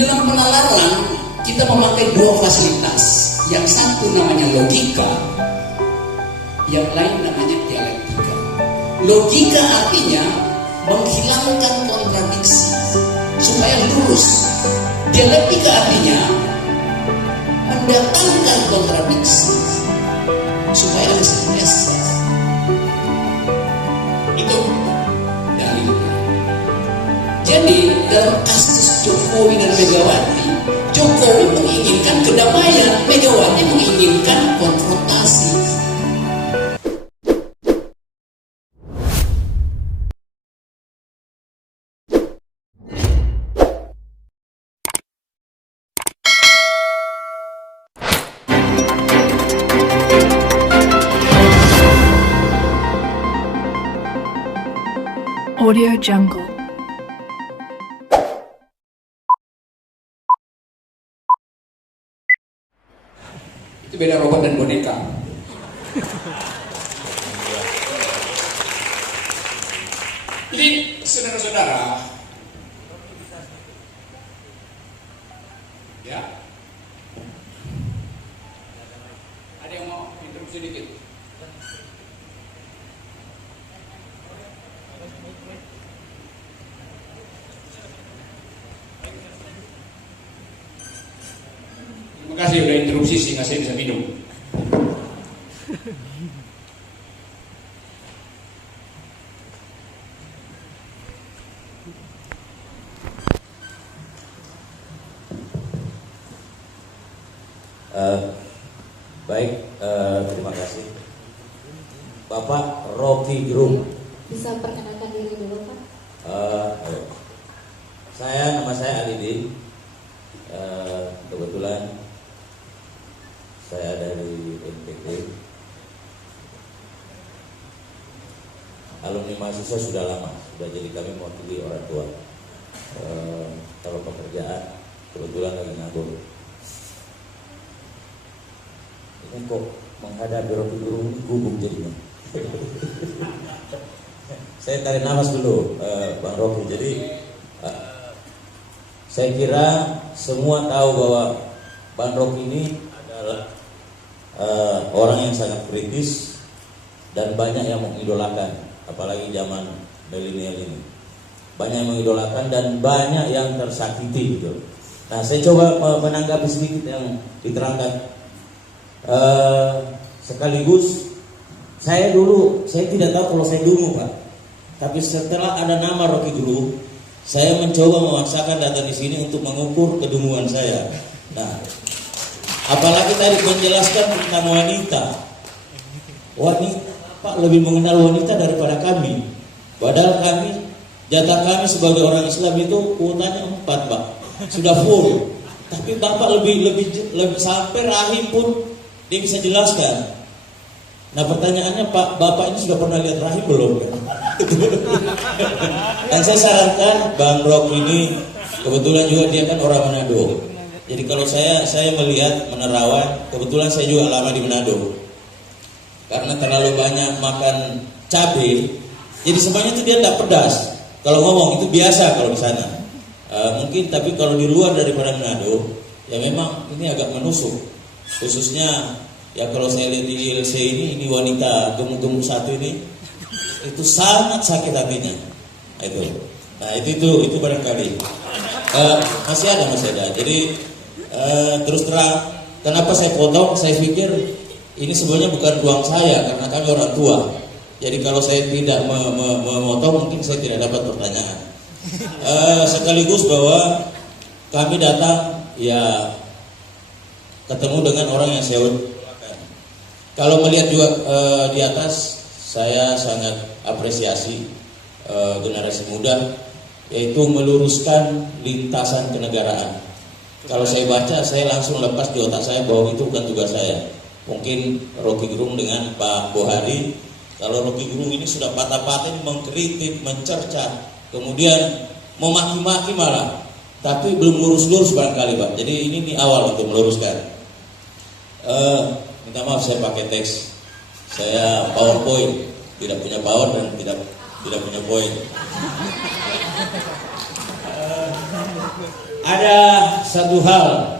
dalam penalaran kita memakai dua fasilitas. Yang satu namanya logika, yang lain namanya dialektika. Logika artinya menghilangkan kontradiksi supaya lurus. Dialektika artinya mendatangkan kontradiksi supaya ada sintesa. Itu dalilnya. Jadi dalam kasus Jokowi dan Megawati, Jokowi menginginkan kedamaian, Megawati menginginkan konfrontasi. Audio Jungle. Itu beda robot dan boneka. Jadi saudara-saudara, ya, ada yang mau interupsi sedikit? Terima kasih udah interupsi sehingga saya bisa minum. Baik, terima kasih. Bapak Rocky Gerung. Bisa perkenalkan diri dulu, Pak? Nama saya Alidin. Kebetulan saya dari NTT. Alumni mahasiswa sudah lama, sudah jadi kami mewakili orang tua. Kalau pekerjaan kebetulan lagi nganggur. Ini kok menghadapi Rocky Gerung gugup jadinya. Saya tarik nafas dulu, Bang Rocky. Jadi saya kira semua tahu bahwa Bang Rocky ini adalah orang yang sangat kritis dan banyak yang mengidolakan, apalagi zaman milenial ini. Banyak yang mengidolakan dan banyak yang tersakiti gitu. Nah, saya coba menanggapi sedikit yang diterangkan. Sekaligus saya tidak tahu kalau saya dulu, Pak. Tapi setelah ada nama Rocky Gerung, saya mencoba memaksakan datang di sini untuk mengukur kedunguan saya. Nah, apalagi tadi menjelaskan tentang wanita, Pak lebih mengenal wanita daripada kami. Padahal jatah kami sebagai orang Islam itu kuotanya 4, Pak, sudah full. Tapi Bapak lebih sampai rahim pun dia bisa jelaskan. Nah, pertanyaannya, Pak, Bapak ini sudah pernah lihat rahim belum? Dan saya sarankan Bang Rocky ini kebetulan juga dia kan orang Manado. Jadi kalau saya melihat menerawan, kebetulan saya juga lama di Manado. Karena terlalu banyak makan cabai, jadi semuanya itu dia tidak pedas. Kalau ngomong itu biasa kalau di sana. Mungkin tapi kalau di luar daripada Manado, ya memang ini agak menusuk. Khususnya ya kalau saya lihat di ILC ini wanita gemuk-gemuk satu ini itu sangat sakit hatinya. Nah itu barangkali masih ada. Jadi terus terang, kenapa saya potong? Saya pikir ini sebenarnya bukan ruang saya karena kami orang tua. Jadi kalau saya tidak memotong mungkin saya tidak dapat pertanyaan. Sekaligus bahwa kami datang ya ketemu dengan orang yang saya udahkan. Kalau melihat juga di atas, saya sangat apresiasi generasi muda, yaitu meluruskan lintasan kenegaraan. Kalau saya baca, saya langsung lepas di otak saya bahwa itu bukan tugas saya. Mungkin Rocky Gerung dengan Pak Bohari, kalau Rocky Gerung ini sudah patah-patah mengkritik, mencerca, kemudian memaki-maki malah, tapi belum lurus-lurus barangkali, Pak. Jadi ini awal untuk meluruskan. Minta maaf saya pakai teks, saya PowerPoint, tidak punya power dan tidak punya poin. Ada satu hal,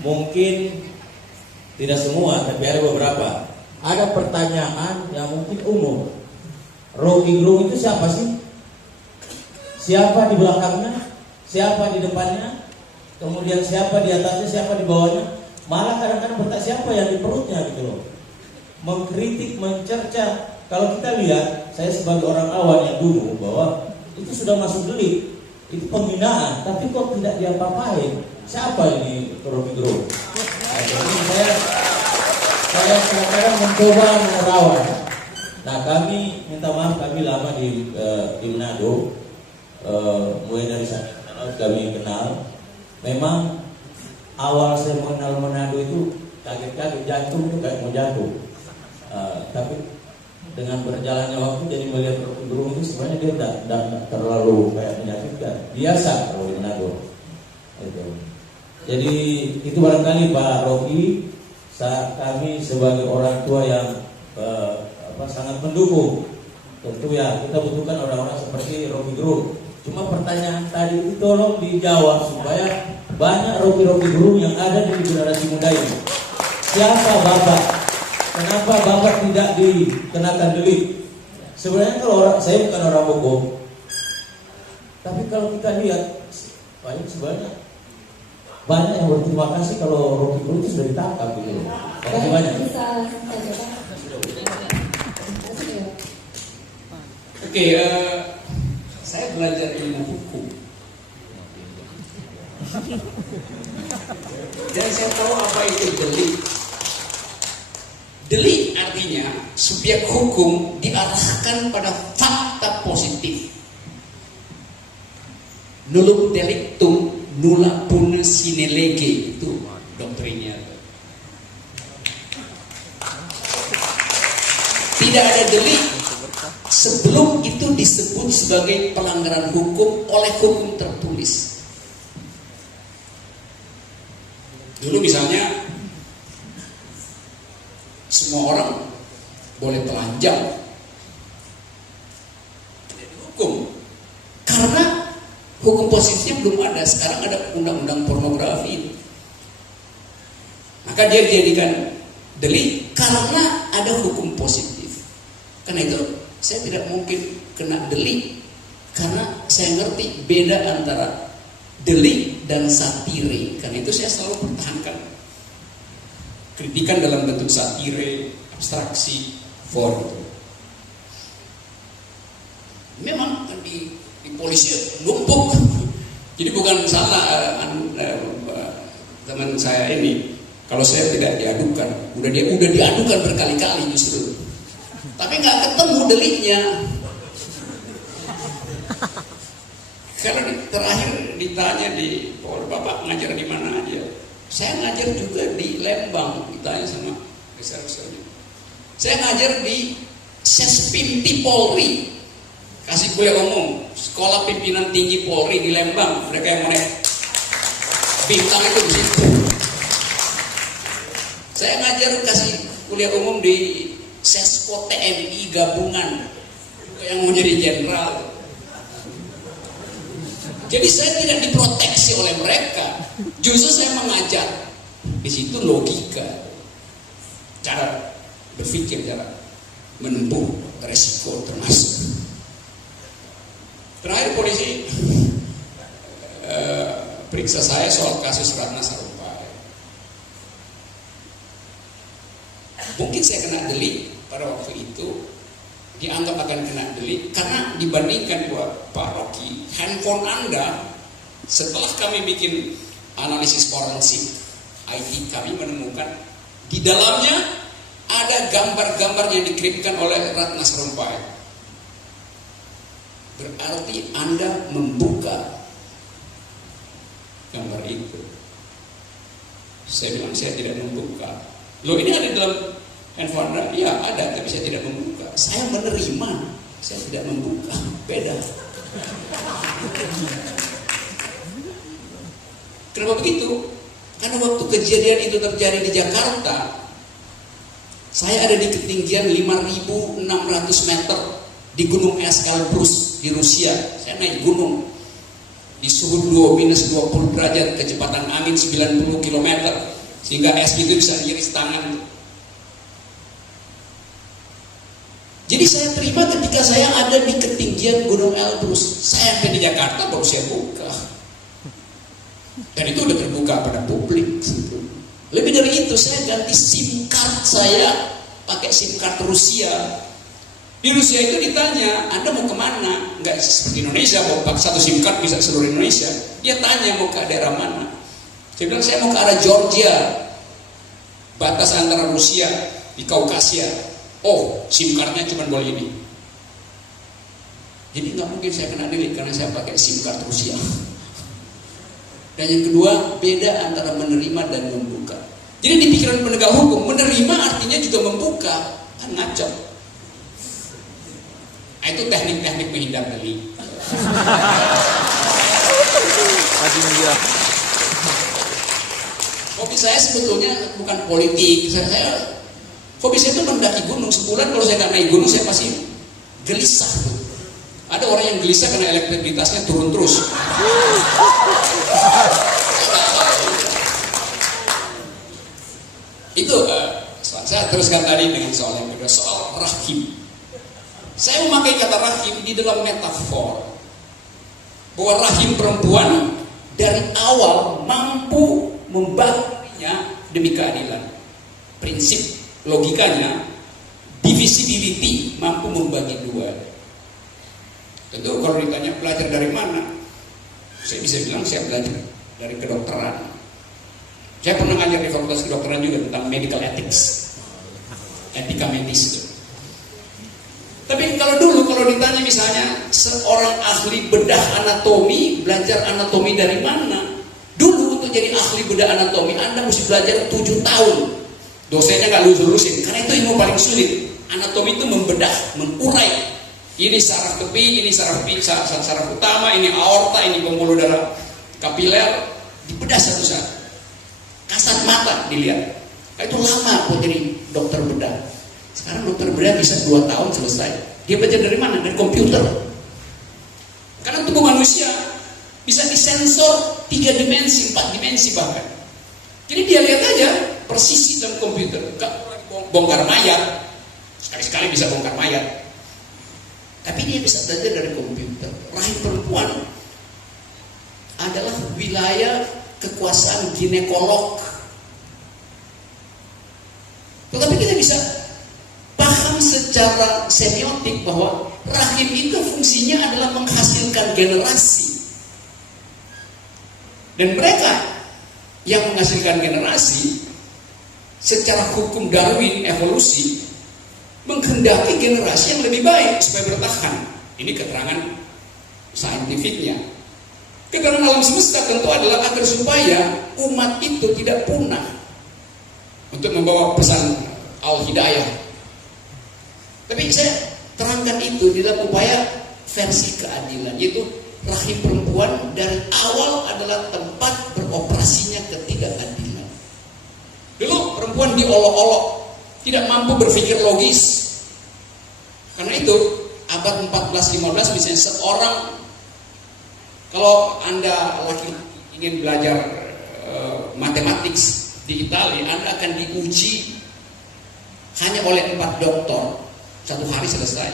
mungkin tidak semua, tapi ada beberapa. Ada pertanyaan yang mungkin umum. Rocky Gerung itu siapa sih? Siapa di belakangnya? Siapa di depannya? Kemudian siapa di atasnya? Siapa di bawahnya? Malah kadang-kadang bertanya siapa yang di perutnya gitu loh. Mengkritik, mencerca. Kalau kita lihat, saya sebagai orang awam yang dulu bahwa itu sudah masuk delik. Itu penghinaan, tapi kok tidak diapa-apain? Siapa ini Rocky Gerung? Nah, jadi saya kadang-kadang mencoba menerawang. Nah, kami minta maaf, kami lama di Manado, mulai dari saat kami kenal. Memang awal saya mengenal Manado itu kaget-kaget, jantung itu kayak mau jatuh. Tapi dengan berjalannya waktu jadi melihat Rocky Gerung itu sebenarnya dia tidak terlalu kayak menyakitkan, biasa kalau di Manado. Jadi itu barangkali Pak Rocky, saat kami sebagai orang tua yang sangat mendukung. Tentu ya kita butuhkan orang-orang seperti Rocky Gerung. Cuma pertanyaan tadi itu tolong dijawab supaya banyak Rocky Gerung yang ada di generasi muda ini. Siapa Bapak? Kenapa Bapak tidak dikenakan delik? Sebenarnya kalau saya bukan orang hukum, tapi kalau kita lihat sebenarnya banyak yang berterima kasih kalau Rocky Gerung itu sudah ditangkap gitu. Terima banyak. Oke, saya belajar ilmu hukum. Dan saya tahu apa itu delik. Delik artinya subjek hukum diarahkan pada fakta positif. Nullum delictum nulla puna sine lege, itu doktrinnya. Tidak ada delik sebelum itu disebut sebagai pelanggaran hukum oleh hukum tertulis. Dulu misalnya semua orang boleh telanjang, jadi hukum. Karena hukum positifnya belum ada. Sekarang ada undang-undang pornografi, maka dia dijadikan delik karena ada hukum positif. Karena itu saya tidak mungkin kena delik, karena saya ngerti beda antara delik dan satire. Karena itu saya selalu pertahankan kritikan dalam bentuk satire, abstraksi, form. Memang di polisi numpuk. Jadi bukan salah teman saya ini. Kalau saya tidak diadukan, udah diadukan berkali-kali justru. Tapi nggak ketemu deliknya. Kalau terakhir ditanya di Bapak ngajar di mana aja? Saya ngajar juga di Lembang, ditanya sama besar-besarnya. Saya ngajar di Sespimti Polri, kasih kuliah umum, Sekolah Pimpinan Tinggi Polri di Lembang. Mereka yang bintang itu di situ. Saya ngajar kasih kuliah umum di Sesko TNI Gabungan, yang mau jadi jenderal. Jadi saya tidak diproteksi oleh mereka, justru saya mengajar. Di situ logika, cara berpikir, cara menempuh resiko termasuk. Terakhir polisi periksa saya soal kasus Ratna Sarumpait. Mungkin saya kena delik pada waktu itu, dianggap akan kena delik karena dibandingkan Pak Rocky, handphone Anda setelah kami bikin analisis forensik IT, kami menemukan di dalamnya ada gambar-gambar yang dikirimkan oleh Ratna Sarumpait. Berarti Anda membuka gambar itu. Saya bilang saya tidak membuka. Loh, ini ada dalam handphone Anda? Iya ada, tapi saya tidak membuka. Saya menerima, saya tidak membuka. Beda. Kenapa begitu? Karena waktu kejadian itu terjadi di Jakarta, saya ada di ketinggian 5.600 meter di Gunung Es Elbrus di Rusia. Saya naik gunung. di suhu 20 derajat, kecepatan angin 90 km, sehingga es itu bisa iris tangan. Jadi saya terima ketika saya ada di ketinggian Gunung Elbrus. Saya sampai di Jakarta baru saya buka, dan itu udah terbuka pada publik. Lebih dari itu, saya ganti SIM card saya pakai SIM card Rusia. Di Rusia itu ditanya, Anda mau kemana? Nggak seperti Indonesia, mau pakai satu SIM card bisa seluruh Indonesia. Dia tanya mau ke daerah mana. Saya bilang saya mau ke arah Georgia, batas antara Rusia di Kaukasia. Oh, SIM cardnya cuma boleh ini. Jadi nggak mungkin saya kena delik karena saya pakai SIM card Rusia. Dan yang kedua, beda antara menerima dan membuka. Jadi di pikiran penegak hukum, menerima artinya juga membuka. Kan ngaco. Itu teknik-teknik menghindar delik. Hobi saya sebetulnya bukan politik. Hobi saya itu mendaki gunung. Sebulan kalau saya nggak naik gunung, saya pasti gelisah. Ada orang yang gelisah karena elektabilitasnya turun terus. Itu saya teruskan tadi dengan soal yang kedua, soal rahim. Saya memakai kata rahim di dalam metafor bahwa rahim perempuan dari awal mampu membaginya demi keadilan. Prinsip logikanya, divisibility, mampu membagi dua. Tentu kalau ditanya belajar dari mana, saya bisa bilang saya belajar dari kedokteran. Saya pernah ngajar di fakultas kedokteran juga tentang medical ethics, etika medis. Tapi kalau ditanya misalnya seorang ahli bedah anatomi, belajar anatomi dari mana? Dulu untuk jadi ahli bedah anatomi Anda mesti belajar 7 tahun. Dosennya nggak lulus-lulusin, karena itu ilmu paling sulit. Anatomi itu membedah, mengurai. Ini saraf tepi, ini saraf utama, ini aorta, ini pembuluh darah kapiler, dibedah satu-satu. Kasat mata dilihat. Itu lama buat jadi dokter bedah. Sekarang dokter bedah bisa 2 tahun selesai. Dia belajar dari mana? Dari komputer. Karena tubuh manusia bisa disensor 3 dimensi, 4 dimensi bahkan. Jadi dia lihat aja persisi dalam komputer. Bongkar mayat, sekali-sekali bisa bongkar mayat. Tapi dia bisa belajar dari komputer. Rahim perempuan adalah wilayah kekuasaan ginekolog. Tetapi kita bisa paham secara semiotik bahwa rahim itu fungsinya adalah menghasilkan generasi. Dan mereka yang menghasilkan generasi secara hukum Darwin evolusi menghendaki generasi yang lebih baik supaya bertahan. Ini keterangan saintifiknya. Keterangan alam semesta tentu adalah agar supaya umat itu tidak punah, untuk membawa pesan al-hidayah. Tapi saya terangkan itu di dalam upaya versi keadilan, yaitu rahim perempuan dari awal adalah tempat beroperasinya ketidakadilan. Dulu perempuan diolok-olok, tidak mampu berpikir logis. Karena itu abad 14-15 misalnya seorang, kalau Anda laki-laki ingin belajar matematik di Italia, Anda akan diuji hanya oleh 4 doktor, 1 hari selesai.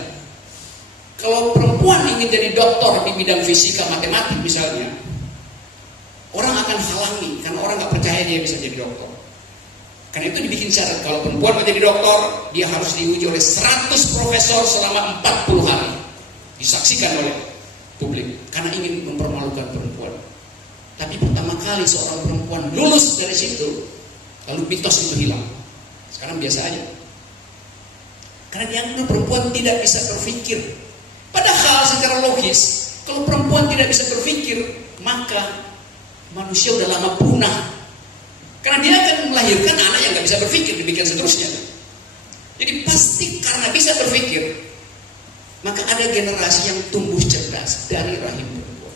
Kalau perempuan ingin jadi doktor di bidang fisika matematik misalnya, orang akan halangi karena orang nggak percaya dia bisa jadi doktor. Karena itu dibikin syarat, kalau perempuan mau jadi doktor, dia harus diuji oleh 100 profesor selama 40 hari, disaksikan oleh publik, karena ingin mempermalukan perempuan. Tapi pertama kali seorang perempuan lulus dari situ, lalu mitos itu hilang. Sekarang biasa aja. Karena dianggap perempuan tidak bisa berpikir. Padahal secara logis, kalau perempuan tidak bisa berpikir, maka manusia udah lama punah. Karena dia akan melahirkan anak yang gak bisa berpikir, demikian seterusnya. Jadi pasti karena bisa berpikir, maka ada generasi yang tumbuh cerdas dari rahim perempuan.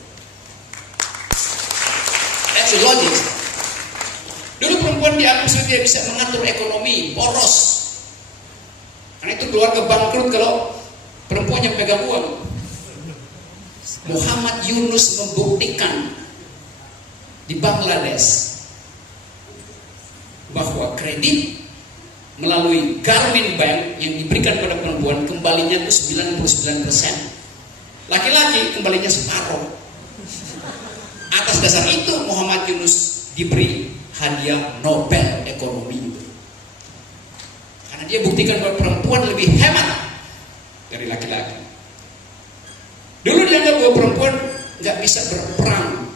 That's the logic. Dulu perempuan dianggap dia bisa mengatur ekonomi, boros. Karena itu keluarga bangkrut kalau perempuan yang pegang uang. Muhammad Yunus membuktikan di Bangladesh bahwa kredit melalui Grameen Bank yang diberikan pada perempuan kembalinya itu 99%. Laki-laki kembalinya separuh. Atas dasar itu Muhammad Yunus diberi hadiah Nobel Ekonomi. Karena dia buktikan bahwa perempuan lebih hemat dari laki-laki. Dulu dianggap bahwa perempuan nggak bisa berperang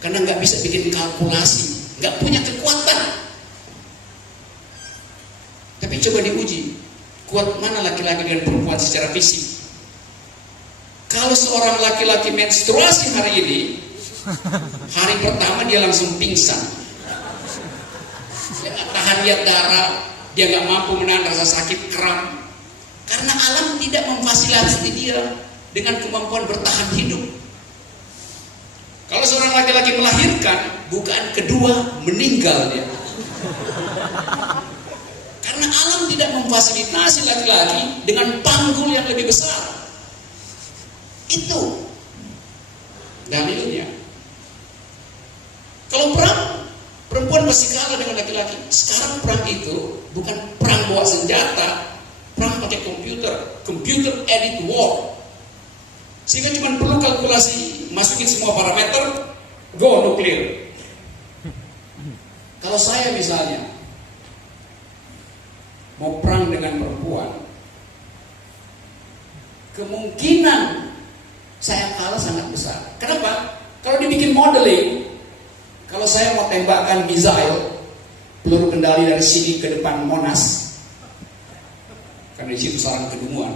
karena nggak bisa bikin kalkulasi, nggak punya kekuatan. Tapi coba diuji, kuat mana laki-laki dengan perempuan secara fisik? Kalau seorang laki-laki menstruasi hari ini, hari pertama dia langsung pingsan. Dia nggak tahan lihat darah, dia nggak mampu menahan rasa sakit kram. Karena alam tidak memfasilitasi dia dengan kemampuan bertahan hidup. Kalau seorang laki-laki melahirkan, bukaan kedua meninggal dia. Karena alam tidak memfasilitasi laki-laki dengan panggul yang lebih besar. Itu dalilnya. Kalau perang, perempuan masih kalah dengan laki-laki. Sekarang perang itu bukan perang bawa senjata, perang pakai computer edit war. Sehingga cuma perlu kalkulasi, masukin semua parameter, go nuklir. Kalau saya misalnya mau perang dengan perempuan, kemungkinan saya kalah sangat besar. Kenapa? Kalau dibikin modeling, kalau saya mau tembakan misail, peluru kendali dari sini ke depan Monas, karena di situ sarang kedunguan.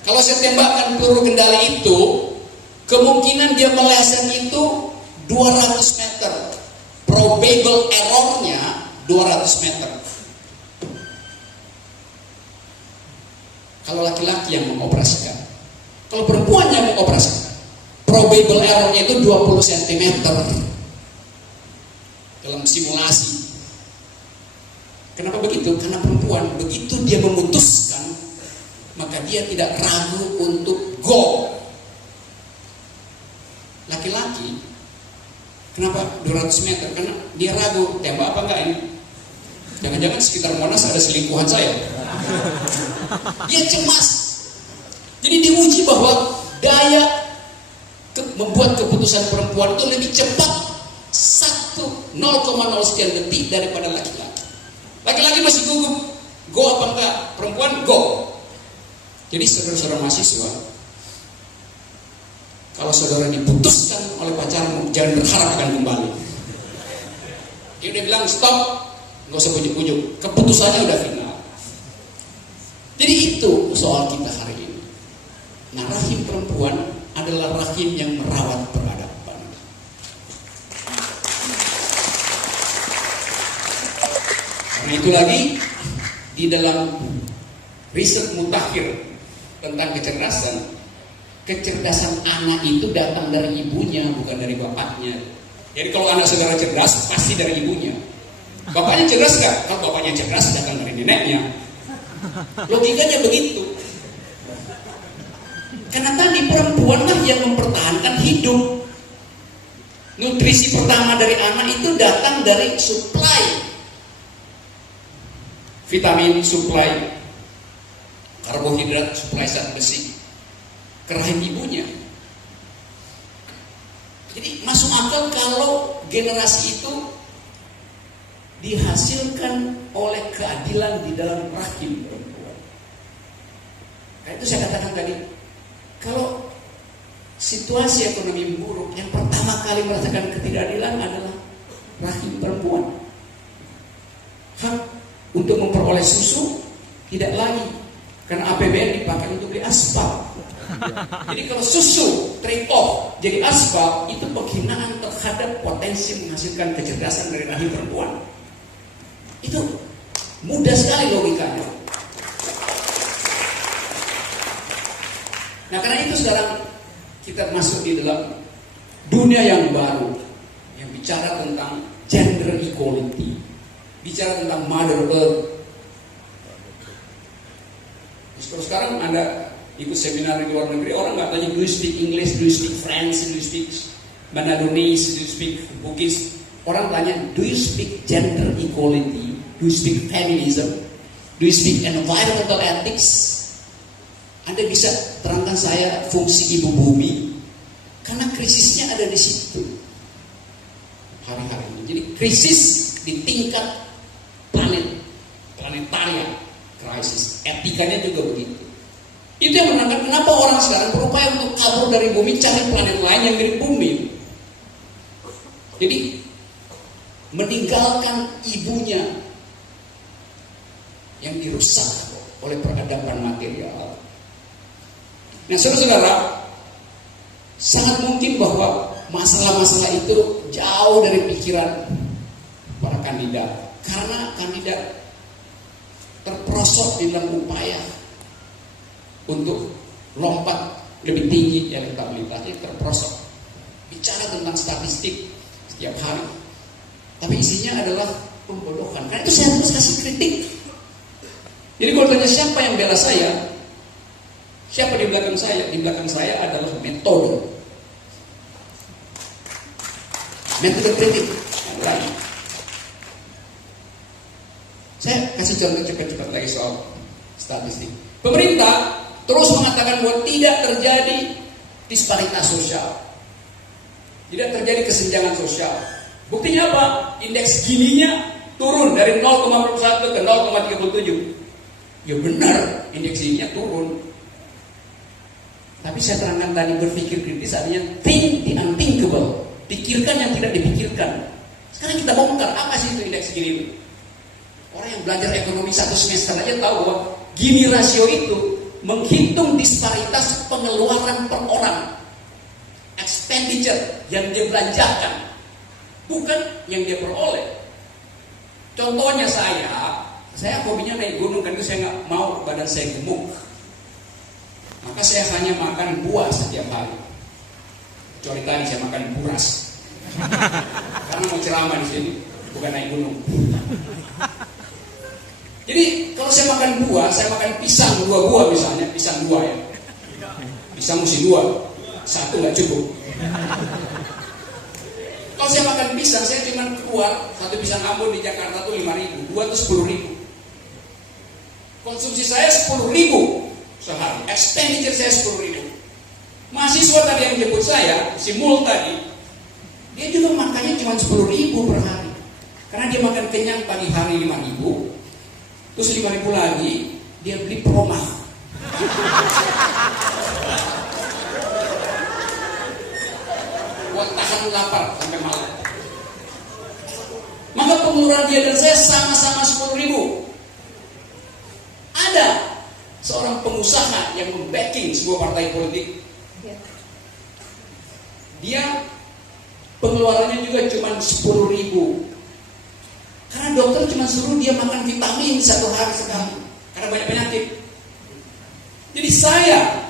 Kalau saya tembakkan peluru kendali itu, kemungkinan dia meleset itu 200 meter. Probable errornya 200 meter. Kalau laki-laki yang mengoperasikan. Kalau perempuan yang mengoperasikan, probable errornya itu 20 cm dalam simulasi. Kenapa begitu? Karena perempuan begitu dia memutuskan, maka dia tidak ragu untuk go. Laki-laki, kenapa 200 meter? Karena dia ragu, tembak apa enggak ini? Jangan-jangan sekitar Monas ada selingkuhan saya. Dia cemas. Jadi diuji bahwa daya membuat keputusan perempuan itu lebih cepat 0,0 sekian detik daripada laki-laki. Laki-laki masih gugup, go apa enggak? Perempuan go. Jadi saudara-saudara mahasiswa, kalau saudara diputuskan oleh pacarmu, jangan berharap akan kembali. Dia udah bilang stop, nggak usah pujuk-pujuk, keputusannya udah final. Jadi itu soal kita hari ini. Nah, rahim perempuan adalah rahim yang merawat peradaban. Karena itu lagi di dalam riset mutakhir tentang kecerdasan anak itu datang dari ibunya, bukan dari bapaknya. Jadi kalau anak saudara cerdas, pasti dari ibunya. Bapaknya cerdas nggak? Kalau bapaknya cerdas, datang dari neneknya. Logikanya begitu. Karena tadi perempuan lah yang mempertahankan hidup. Nutrisi pertama dari anak itu datang dari supply vitamin, supply karbohidrat, supply zat besi ke rahim ibunya. Jadi masuk akal kalau generasi itu dihasilkan oleh keadilan di dalam rahim perempuan. Nah, itu saya katakan tadi, kalau situasi ekonomi buruk, yang pertama kali merasakan ketidakadilan adalah rahim perempuan. Hak untuk memperoleh susu tidak lagi, karena APBN dipakai untuk beli aspal. Jadi kalau susu trade off jadi aspal, itu penghinaan terhadap potensi menghasilkan kecerdasan dari rahim perempuan. Itu mudah sekali logikanya. Nah, karena itu sekarang kita masuk di dalam dunia yang baru yang bicara tentang gender equality, bicara tentang mother earth. Terus sekarang ada ikut seminar di luar negeri, orang nggak tanya do you speak English, do you speak French, do you speak Manadonese, do you speak Bugis. Orang tanya do you speak gender equality, do you speak feminism, do you speak environmental ethics. Anda bisa terangkan saya fungsi ibu bumi, karena krisisnya ada di situ hari-hari ini. Jadi krisis di tingkat planetaria krisis, etikanya juga begitu. Itu yang menandakan kenapa orang sekarang berupaya untuk kabur dari bumi, cari planet lain yang mirip bumi. Jadi meninggalkan ibunya yang dirusak oleh peradaban material. Nah, saudara-saudara, sangat mungkin bahwa masalah-masalah itu jauh dari pikiran para kandidat, karena kandidat terperosok di dalam upaya untuk lompat lebih tinggi elektabilitasnya, terperosok bicara tentang statistik setiap hari, tapi isinya adalah pembodohan. Karena itu saya harus kasih kritik. Jadi kalau tanya siapa yang bela saya, siapa di belakang saya? Di belakang saya adalah metode kritik. Saya kasih contoh cepat-cepat lagi soal statistik. Pemerintah terus mengatakan bahwa tidak terjadi disparitas sosial, tidak terjadi kesenjangan sosial. Buktinya apa? Indeks Gininya turun dari 0,41 ke 0,37. Ya benar, indeks Gininya turun. Tapi saya terangkan tadi, berpikir kritis artinya think the unthinkable, pikirkan yang tidak dipikirkan. Sekarang kita bongkar apa sih itu indeks Gini itu. Orang yang belajar ekonomi 1 semester aja tahu bahwa Gini rasio itu menghitung disparitas pengeluaran per orang, expenditure yang dia belanjakan, bukan yang dia peroleh. Contohnya saya hobinya naik gunung, kan itu saya nggak mau badan saya gemuk, maka saya hanya makan buah setiap hari. Kecuali tadi saya makan buras, karena mau ceramah di sini, bukan naik gunung. Jadi kalau saya makan buah, saya makan pisang 2 buah misalnya, pisang 2 ya, pisang mesti 2, 1 nggak cukup. Kalau saya makan pisang, saya cuma keluar 1 pisang Ambon di Jakarta tuh 5.000, 2 tuh 10.000. Konsumsi saya 10.000 sehari, expenditure saya 10.000. Mahasiswa tadi yang jemput saya, si Mul tadi, dia juga makannya cuma 10.000 per hari, karena dia makan kenyang pagi hari 5.000, terus 5.000 lagi dia beli promah. Buat tahan lapar sampai malam. Maka pengeluaran dia dan saya sama-sama 10.000. Ada seorang pengusaha yang membacking sebuah partai politik. Dia pengeluarannya juga cuma 10.000. Karena dokter cuma suruh dia makan vitamin 1 hari sekali, karena banyak penyakit. Jadi saya,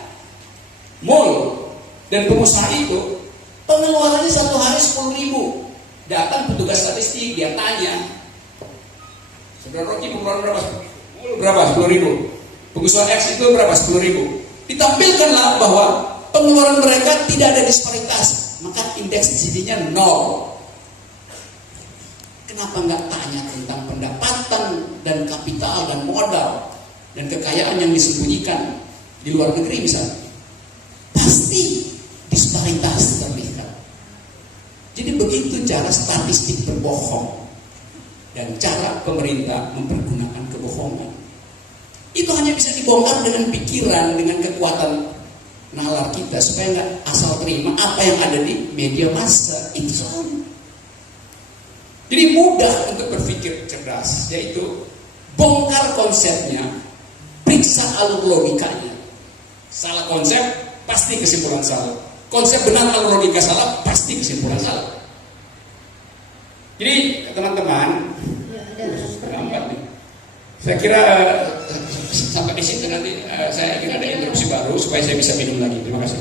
Mul, dan pengusaha itu pengeluarannya 1 hari 10.000. Datang petugas statistik, dia tanya, Saudara Rocky pengeluaran berapa? Berapa? 10.000. Pengusaha X itu berapa? 10.000. Ditampilkanlah bahwa pengeluaran mereka tidak ada disparitas, maka indeks Gini-nya 0. Kenapa nggak tanya tentang pendapatan dan kapital dan modal dan kekayaan yang disembunyikan di luar negeri misalnya? Pasti disparitas terlihat. Jadi begitu cara statistik berbohong dan cara pemerintah mempergunakan kebohongan. Itu hanya bisa dibongkar dengan pikiran, dengan kekuatan nalar kita, supaya nggak asal terima apa yang ada di media massa. Itu soalnya. Jadi mudah untuk berpikir cerdas, yaitu bongkar konsepnya, periksa alur logikanya. Salah konsep, pasti kesimpulan salah. Konsep benar, alur logika salah, pasti kesimpulan salah. Jadi teman-teman, lambat nih. Saya kira sampai di situ nanti saya ingin ada interupsi baru supaya saya bisa minum lagi. Terima kasih.